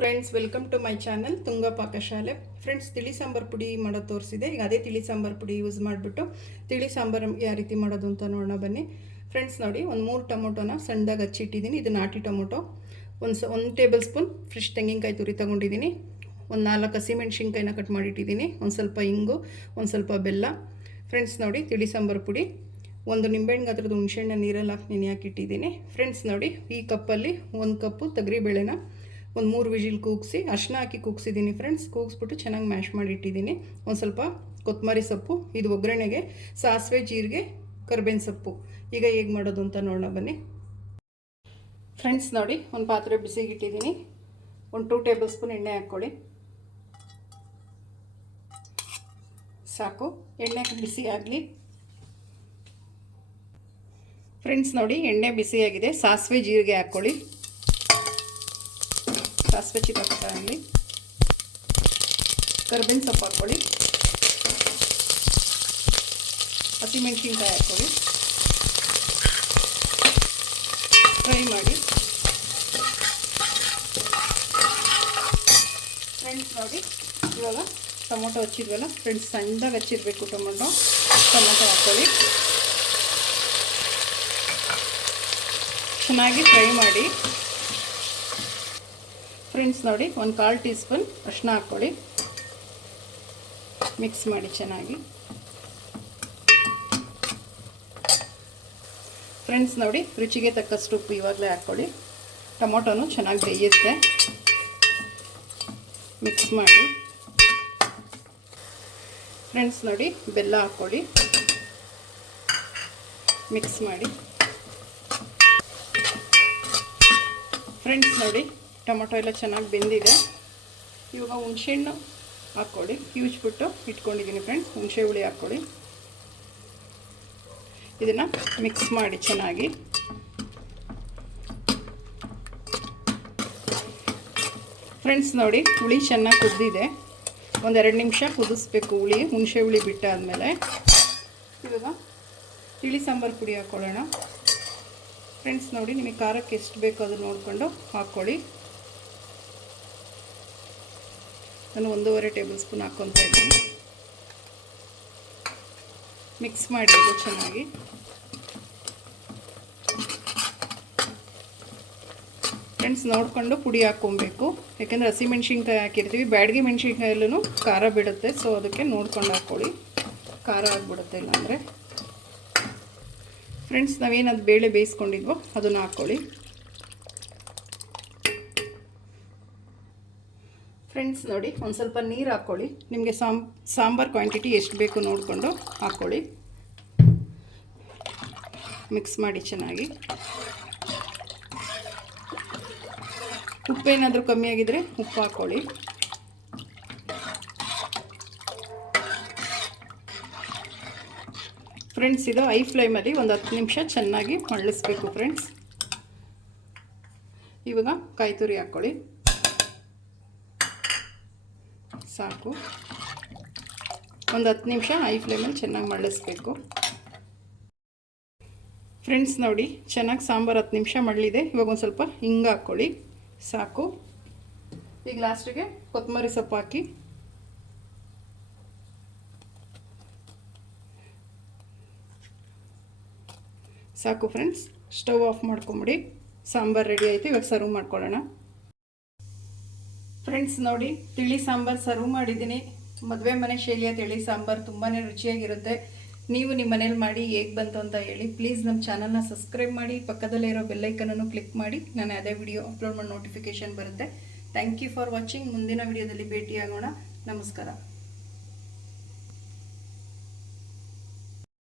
Friends, welcome to my channel Tunga Pakashale. Friends, ತಿಳಿ ಸಾಂಬಾರು ಪುಡಿ ಮಾಡೋದು ತೋರಿಸಿದೆ. ಈಗ ಅದೇ ತಿಳಿ ಸಾಂಬಾರು ಪುಡಿ ಯೂಸ್ ಮಾಡಿಬಿಟ್ಟು ತಿಳಿ ಸಾಂಬಾರು ಯಾವ ರೀತಿ ಮಾಡೋದು ಅಂತ ನೋಡೋಣ ಬನ್ನಿ. ಫ್ರೆಂಡ್ಸ್ ನೋಡಿ, ಒಂದು 3 ಟೊಮೊಟೊನ ಸಣ್ಣದಾಗಿ ಹಚ್ಚಿಟ್ಟಿದ್ದೀನಿ. ಇದು ನಾಟಿ ಟೊಮೊಟೊ. ಒಂದು ಟೇಬಲ್ ಸ್ಪೂನ್ ಫ್ರೆಶ್ ತೆಂಗಿನಕಾಯಿ ತುರಿ ತೊಗೊಂಡಿದ್ದೀನಿ. ಒಂದು 4 ಹಸಿಮೆಣ್ಸಿನ್ಕಾಯಿನ ಕಟ್ ಮಾಡಿಟ್ಟಿದ್ದೀನಿ. ಒಂದು ಸ್ವಲ್ಪ ಇಂಗು, ಒಂದು ಸ್ವಲ್ಪ ಬೆಲ್ಲ. ಫ್ರೆಂಡ್ಸ್ ನೋಡಿ, ತಿಳಿ ಸಾಂಬಾರು ಪುಡಿ. ಒಂದು ನಿಂಬೆಹಣ್ಣು ಗಾತ್ರದ ಹುಣಸೆಹಣ್ಣ ನೀರಲ್ಲಿ ಹಾಕಿ ನೆನೆಯಾಕಿಟ್ಟಿದ್ದೀನಿ. ಫ್ರೆಂಡ್ಸ್ ನೋಡಿ, ಈ ಕಪ್ಪಲ್ಲಿ 1 ಕಪ್ಪು ತೊಗರಿಬೇಳೆನ ಒಂದು 3 ವಿಜಿಲ್ ಕೂಗಿಸಿ ಅರಿಶಿನ ಹಾಕಿ ಕೂಗಿಸಿದ್ದೀನಿ. ಫ್ರೆಂಡ್ಸ್, ಕೂಗಿಸ್ಬಿಟ್ಟು ಚೆನ್ನಾಗಿ ಮ್ಯಾಶ್ ಮಾಡಿಟ್ಟಿದ್ದೀನಿ. ಒಂದು ಸ್ವಲ್ಪ ಕೊತ್ತಂಬರಿ ಸೊಪ್ಪು. ಇದು ಒಗ್ಗರಣೆಗೆ ಸಾಸಿವೆ, ಜೀರಿಗೆ, ಕರಿಬೇವಿನ ಸೊಪ್ಪು. ಈಗ ಹೇಗೆ ಮಾಡೋದು ಅಂತ ನೋಡೋಣ ಬನ್ನಿ. ಫ್ರೆಂಡ್ಸ್ ನೋಡಿ, ಒಂದು ಪಾತ್ರೆ ಬಿಸಿಗೆ ಇಟ್ಟಿದ್ದೀನಿ. ಒಂದು 2 ಟೇಬಲ್ ಸ್ಪೂನ್ ಎಣ್ಣೆ ಹಾಕ್ಕೊಳ್ಳಿ. ಸಾಕು, ಎಣ್ಣೆ ಬಿಸಿ ಆಗಲಿ. ಫ್ರೆಂಡ್ಸ್ ನೋಡಿ, ಎಣ್ಣೆ ಬಿಸಿಯಾಗಿದೆ. ಸಾಸಿವೆ, ಜೀರಿಗೆ ಹಾಕ್ಕೊಳ್ಳಿ. ಸಾಸಿವೆ ಚಿಟಪಟಾಗಲಿ. ಕರಿಬೇವಿನ ಸೊಪ್ಪು ಹಾಕ್ಕೊಳ್ಳಿ. ಹಸಿಮೆಣ್ಸಿನ್ಕಾಯಿ ಹಾಕ್ಕೊಳ್ಳಿ. ಫ್ರೈ ಮಾಡಿ. ಫ್ರೆಂಡ್ಸ್ ನೋಡಿ, ಇವಾಗ ಟೊಮೊಟೊ ಹಚ್ಚಿದ್ವಲ್ಲ ಫ್ರೆಂಡ್ಸ್, ಸಣ್ಣದಾಗಿ ಹಚ್ಚಿರಬೇಕು ಟೊಮೊಟೊ ಹಾಕ್ಕೊಳ್ಳಿ. ಚೆನ್ನಾಗಿ ಫ್ರೈ ಮಾಡಿ. ಫ್ರೆಂಡ್ಸ್ ನೋಡಿ, ಒಂದು 1/4 ಟೀ ಸ್ಪೂನ್ ಅರಿಶಿನ ಹಾಕ್ಕೊಳ್ಳಿ. ಮಿಕ್ಸ್ ಮಾಡಿ ಚೆನ್ನಾಗಿ. ಫ್ರೆಂಡ್ಸ್ ನೋಡಿ, ರುಚಿಗೆ ತಕ್ಕಷ್ಟು ಉಪ್ಪು ಇವಾಗಲೇ ಹಾಕ್ಕೊಳ್ಳಿ. ಟೊಮೊಟೊನು ಚೆನ್ನಾಗಿ ಬೇಯುತ್ತೆ. ಮಿಕ್ಸ್ ಮಾಡಿ. ಫ್ರೆಂಡ್ಸ್ ನೋಡಿ, ಬೆಲ್ಲ ಹಾಕ್ಕೊಳ್ಳಿ. ಮಿಕ್ಸ್ ಮಾಡಿ. ಫ್ರೆಂಡ್ಸ್ ನೋಡಿ, ಟೊಮೊಟೊ ಎಲ್ಲ ಚೆನ್ನಾಗಿ ಬೆಂದಿದೆ. ಇವಾಗ ಹುಣಸೆಹಣ್ಣು ಹಾಕ್ಕೊಳ್ಳಿ. ಕಿವುಚ್ಬಿಟ್ಟು ಇಟ್ಕೊಂಡಿದ್ದೀನಿ. ಫ್ರೆಂಡ್ಸ್, ಹುಣಸೆ ಹುಳಿ ಹಾಕ್ಕೊಳ್ಳಿ. ಇದನ್ನು ಮಿಕ್ಸ್ ಮಾಡಿ ಚೆನ್ನಾಗಿ. ಫ್ರೆಂಡ್ಸ್ ನೋಡಿ, ಹುಳಿ ಚೆನ್ನಾಗಿ ಕುದ್ದಿದೆ. ಒಂದು 2 ನಿಮಿಷ ಕುದಿಸ್ಬೇಕು ಹುಳಿ. ಹುಣಸೆ ಹುಳಿ ಬಿಟ್ಟಾದಮೇಲೆ ಇವಾಗ ತಿಳಿ ಸಾಂಬಾರು ಪುಡಿ ಹಾಕ್ಕೊಳ್ಳೋಣ. ಫ್ರೆಂಡ್ಸ್ ನೋಡಿ, ನಿಮಗೆ ಖಾರಕ್ಕೆ ಎಷ್ಟು ಬೇಕೋ ಅದು ನೋಡಿಕೊಂಡು ಹಾಕ್ಕೊಳ್ಳಿ. ನಾನು 1.5 ಟೇಬಲ್ ಸ್ಪೂನ್ ಹಾಕ್ಕೊತಾ ಇದ್ದೀನಿ. ಮಿಕ್ಸ್ ಮಾಡಿ ಇದು ಚೆನ್ನಾಗಿ. ಫ್ರೆಂಡ್ಸ್ ನೋಡಿಕೊಂಡು ಪುಡಿ ಹಾಕ್ಕೊಬೇಕು. ಯಾಕೆಂದರೆ ಹಸಿಮೆಣ್ಸಿನ್ಕಾಯಿ ಹಾಕಿರ್ತೀವಿ. ಬ್ಯಾಡಗಿ ಮೆಣಸಿನ್ಕಾಯಲ್ಲೂ ಖಾರ ಬಿಡುತ್ತೆ. ಸೊ ಅದಕ್ಕೆ ನೋಡ್ಕೊಂಡು ಹಾಕ್ಕೊಳ್ಳಿ. ಖಾರ ಆಗಿಬಿಡುತ್ತೆ ಇಲ್ಲಾಂದರೆ. ಫ್ರೆಂಡ್ಸ್, ನಾವೇನದು ಬೇಳೆ ಬೇಯಿಸ್ಕೊಂಡಿದ್ವೋ ಅದನ್ನು ಹಾಕ್ಕೊಳ್ಳಿ. ಫ್ರೆಂಡ್ಸ್ ನೋಡಿ, ಒಂದು ಸ್ವಲ್ಪ ನೀರು ಹಾಕ್ಕೊಳ್ಳಿ. ನಿಮಗೆ ಸಾಂಬಾರು ಕ್ವಾಂಟಿಟಿ ಎಷ್ಟು ಬೇಕು ನೋಡಿಕೊಂಡು ಹಾಕ್ಕೊಳ್ಳಿ. ಮಿಕ್ಸ್ ಮಾಡಿ ಚೆನ್ನಾಗಿ. ಉಪ್ಪೇನಾದರೂ ಕಮ್ಮಿ ಆಗಿದ್ದರೆ ಉಪ್ಪು ಹಾಕ್ಕೊಳ್ಳಿ. ಫ್ರೆಂಡ್ಸ್, ಇದು ಹೈ ಫ್ಲೇಮಲ್ಲಿ ಒಂದು 10 ನಿಮಿಷ ಚೆನ್ನಾಗಿ ಮಳ್ಳಿಸ್ಬೇಕು. ಫ್ರೆಂಡ್ಸ್, ಇವಾಗ ಕಾಯಿ ತುರಿ ಹಾಕ್ಕೊಳ್ಳಿ. ಸಾಕು. ಒಂದು 10 ನಿಮಿಷ ಹೈ ಫ್ಲೇಮಲ್ಲಿ ಚೆನ್ನಾಗಿ ಮಳ್ಳಿಸ್ಬೇಕು. ಫ್ರೆಂಡ್ಸ್ ನೋಡಿ, ಚೆನ್ನಾಗಿ ಸಾಂಬಾರು 10 ನಿಮಿಷ ಮಳ್ಳಿದೆ. ಇವಾಗ ಒಂದು ಸ್ವಲ್ಪ ಹಿಂಗೆ ಹಾಕ್ಕೊಳ್ಳಿ. ಸಾಕು. ಈಗ ಲಾಸ್ಟಿಗೆ ಕೊತ್ತಂಬರಿ ಸೊಪ್ಪು ಹಾಕಿ. ಸಾಕು ಫ್ರೆಂಡ್ಸ್, ಸ್ಟವ್ ಆಫ್ ಮಾಡ್ಕೊಂಬಿಡಿ. ಸಾಂಬಾರು ರೆಡಿ ಆಯಿತು. ಇವಾಗ ಸರ್ವ್ ಮಾಡ್ಕೊಳ್ಳೋಣ. ಫ್ರೆಂಡ್ಸ್ ನೋಡಿ, ತಿಳಿ ಸಾಂಬಾರು ಸರ್ವ್ ಮಾಡಿದ್ದೀನಿ. ಮದುವೆ ಮನೆ ಶೈಲಿಯ ತಿಳಿ ಸಾಂಬಾರು ತುಂಬಾ ರುಚಿಯಾಗಿರುತ್ತೆ. ನೀವು ನಿಮ್ಮ ಮನೇಲಿ ಮಾಡಿ ಹೇಗೆ ಬಂತು ಅಂತ ಹೇಳಿ. ಪ್ಲೀಸ್ ನಮ್ಮ ಚಾನಲ್ನ ಸಬ್ಸ್ಕ್ರೈಬ್ ಮಾಡಿ. ಪಕ್ಕದಲ್ಲೇ ಇರೋ ಬೆಲ್ಲೈಕನನ್ನು ಕ್ಲಿಕ್ ಮಾಡಿ. ನಾನು ಅದೇ ವಿಡಿಯೋ ಅಪ್ಲೋಡ್ ಮಾಡಿ ನೋಟಿಫಿಕೇಷನ್ ಬರುತ್ತೆ. Thank you for watching. ಮುಂದಿನ ವಿಡಿಯೋದಲ್ಲಿ ಭೇಟಿಯಾಗೋಣ. ನಮಸ್ಕಾರ.